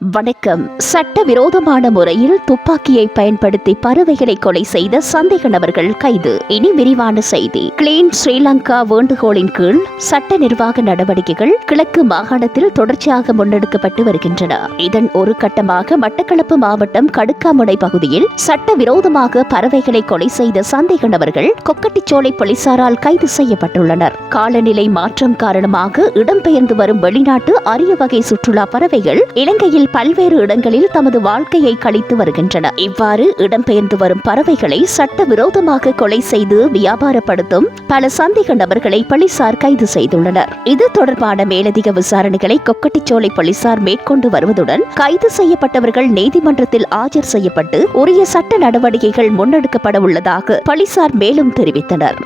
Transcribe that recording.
வணக்கம். சட்டவிரோதமான முறையில் துப்பாக்கியை பயன்படுத்தி பறவைகளை கொலை செய்த சந்தேக நபர்கள் கைது. இனி விரிவான செய்தி. கிளீன் ஸ்ரீலங்கா வேண்டுகோளின் கீழ் சட்ட நிர்வாக நடவடிக்கைகள் கிழக்கு மாகாணத்தில் தொடர்ச்சியாக முன்னெடுக்கப்பட்டு வருகின்றன. இதன் ஒரு கட்டமாக மட்டக்களப்பு மாவட்டம் கடுக்காமுனை பகுதியில் சட்டவிரோதமாக பறவைகளை கொலை செய்த சந்தேக நபர்கள் கொக்கட்டிச்சோலை போலீசாரால் கைது செய்யப்பட்டுள்ளனர். காலநிலை மாற்றம் காரணமாக இடம்பெயர்ந்து வரும் வெளிநாட்டு அரிய வகை சுற்றுலா பறவைகள் இலங்கையில் பல்வேறு இடங்களில் தமது வாழ்க்கையை கழித்து வருகின்றன. இவ்வாறு இடம்பெயர்ந்து வரும் பறவைகளை சட்டவிரோதமாக கொலை செய்து வியாபாரப்படுத்தும் பல சந்தேக நபர்களை போலீசார் கைது செய்துள்ளனர். இது தொடர்பான மேலதிக விசாரணைகளை கொக்கட்டிச்சோலை போலீசார் மேற்கொண்டு வருவதுடன் கைது செய்யப்பட்டவர்கள் நீதிமன்றத்தில் ஆஜர் செய்யப்பட்டு உரிய சட்ட நடவடிக்கைகள் முன்னெடுக்கப்பட உள்ளதாக போலீசார் மேலும் தெரிவித்தனர்.